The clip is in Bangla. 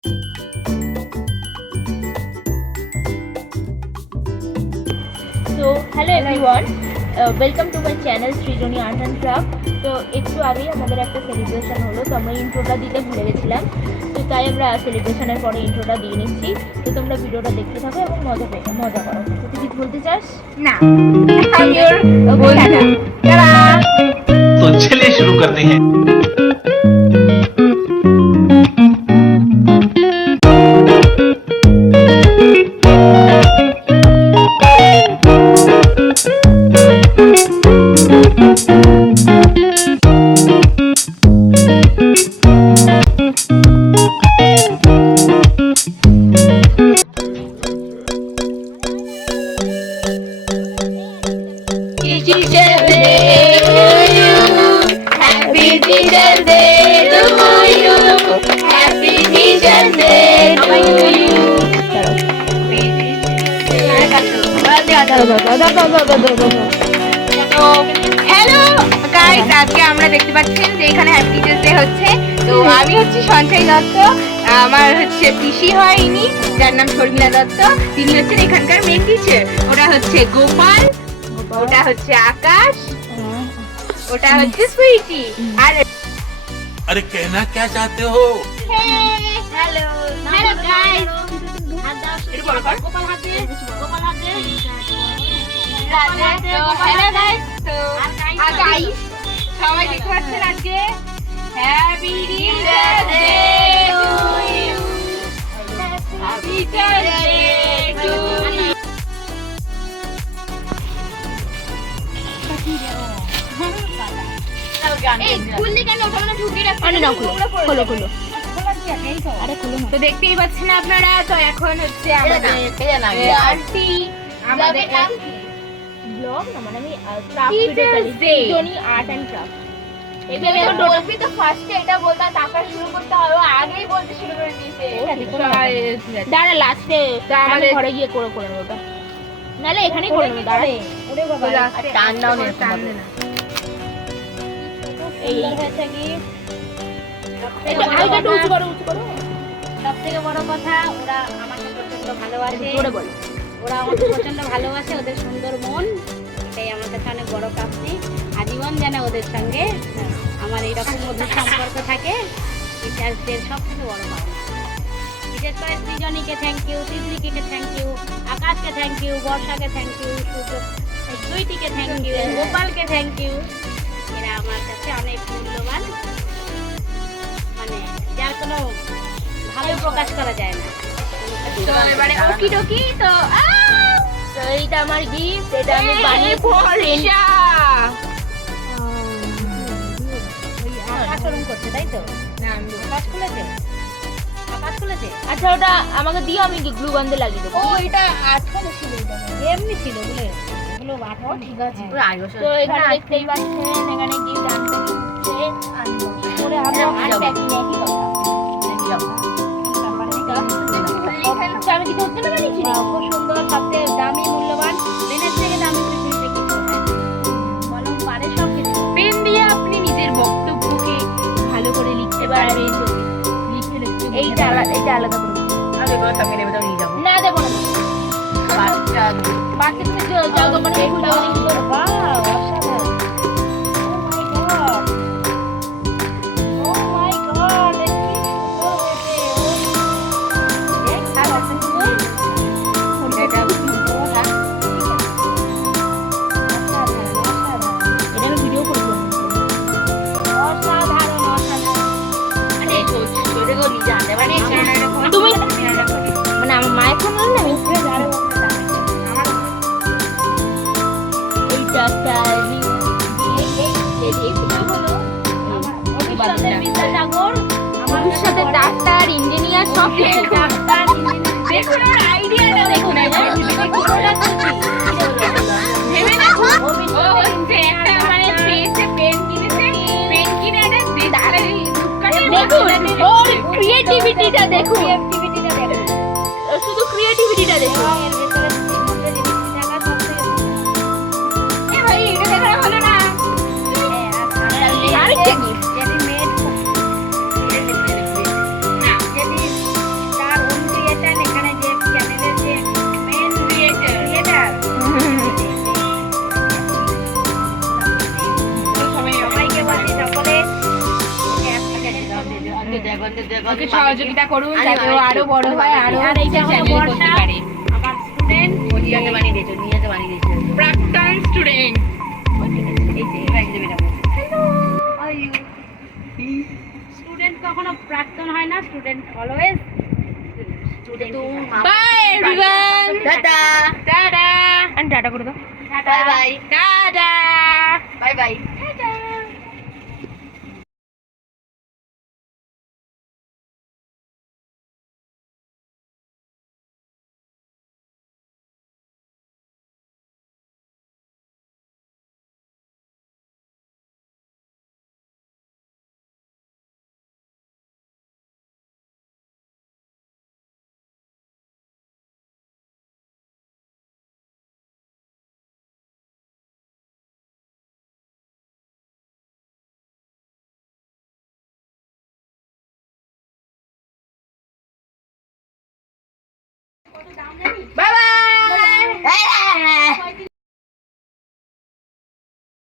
So hello everyone, welcome to my channel Srijani art and craft. তো একটু আগেই আমাদের একটা সেলিব্রেশন হলো, তো আমরা ইন্ট্রোটা দিতে ভুলে গেছিলাম, তো তাই আমরা সেলিব্রেশনের পরে ইন্ট্রোটা দিয়ে নিচ্ছি। তো তোমরা ভিডিওটা দেখতে থাকো এবং মজা করো। তো তুই কিছু বলতে চাস? না আমি ওর বলছি না। तो चलिए शुरू करते हैं। হ্যালো গাইস, আজকে আমরা দেখতে পাচ্ছেন যে এখানে হ্যাপি টিচার্স ডে হচ্ছে। তো আমি হচ্ছে সঞ্চয় দত্ত, আমার হচ্ছে পিসি হয়নি যার নাম শর্মিলা দত্ত, তিনি হচ্ছেন এখানকার মেন টিচার। ওটা হচ্ছে গোপাল, ওটা হচ্ছে আকাশ, ওটা হচ্ছে সুইটি। আর अरे कहना क्या चाहते हो? Hello hello guys, hello guys, তো গাইস সবাই দেখতে পাচ্ছেন আজকে happy teachers day to you, happy teachers day to you. খুললি কেন? ওটা মানে ঢুকিয়ে রাখতে খোলো খোলো। আরে খোলো না। তো দেখতেই পাচ্ছেন আপনারা, তো এখন হচ্ছে আমাদের আন্টি, আমাদের ব্লগ না, মানে আমি craft Teachers Day। Srijani art and craft. এবারে বলবি তো ফার্স্টে এটা বলতে, তারপর শুরু করতে হবে, আগেই বলতে শুরু করে দিয়েছে। দাঁড়া, লাস্টে আমাদের ঘরে গিয়ে করে নেবো ওটা, নাহলে এখানেই করে নেবো। দাঁড়া, টান দাও না, এই হচ্ছে কি এটা আইটা উঁচু করো। সব থেকে বড় কথা, ওরা আমাকে প্রচন্ড ভালোবাসে। জোরে বলো। ওরা আমাকে প্রচন্ড ভালোবাসে, ওদের সুন্দর মন, এটাই আমার কাছে অনেক বড় প্রাপ্তি। আজীবন যেন ওদের সঙ্গে আমার এইরকম মধুর সম্পর্ক থাকে, টিচার্সদের সব থেকে বড় পাওনা। বিশেষ করে সৃজনীকে থ্যাংক ইউ, তিতলিকে থ্যাংক ইউ, আকাশকে থ্যাংক ইউ, বর্ষাকে থ্যাংক ইউ, সুইটিকে থ্যাংক ইউ, গোপালকে থ্যাংক ইউ। এরা আমার কাছে অনেক মূল্যবান, মানে যার কোনো ভাবে প্রকাশ করা যায় না। তো এবারে ওকি ডকি, তো তো এইটা আমার গিফট, এটা আমি এই বানিয়েছি। বর্ষা। আকাশ ওরম করছে, তাই তো? আকাশ খুলেছে, আকাশ খুলেছে। আচ্ছা, ওটা আমাকে দিও, আমি গ্লু গানতে লাগিয়ে দেবো। ও এটা আঠালো ছিল, এটা এমনি ছিল বলে এগুলো আঠাও ঠিক আছে। তো এখানে দেখতেই পাচ্ছেন, এখানে গিফট আনতে দিচ্ছে, করে আমরা আনপ্যাকিং একই কথা। তো আমি কিছু হচ্ছে না বানিয়েছি না? খুব সুন্দর, সবচেয়ে দামি, মূল্যবান, পেনের থেকে দামি পৃথিবীতে কিছু হয় না। কলম পারে সব কিছু। পেন দিয়ে আপনি নিজের বক্তব্যকে ভালো করে লিখতে পারবেন। এইটা আলাদা করে দেবো। না, দেবো না। বাকি তুমি যাও দোকানে ফুল দাও, লিখতে পারো। Wow, অসাধারণ। Oh my God, এটা কি সুন্দর হয়েছে। এটা আমি ভিডিও করে দেবো। তুমি মানে আমার মায়ের ফোন হলো না, এইটা একটা ভবিষ্যতের ডাক্তার, ইঞ্জিনিয়ার, সব কিছু। দেখুন ওর আইডিয়াটা, দেখুন ভেবে দেখুন। ও হচ্ছে একটা মানে পেয়েছে, পেন কিনেছে, পেন কিনে একটা দেখুন ওর ক্রিয়েটিভিটিটা, দেখুন শুধু ক্রিয়েটিভিটিটা দেখুন। এর ভেতরে মধ্যে জিনিস থাকা সব থেকে এ ভাই এটা দেখা হলো না। আরেকটা gift। যদি মেড সহযোগিতা করুন যাতে ও আরো বড় হয়, আরো আর এইটা হলো চ্যানেল করতে বর্ষা, পারে। আমার স্টুডেন্ট। প্রাক্তন স্টুডেন্ট। স্টুডেন্ট কখনো প্রাক্তন হয় না, student always student. Bye everyone, tata tata, আর টাটা করে দাও। Bye bye tata. Bye bye by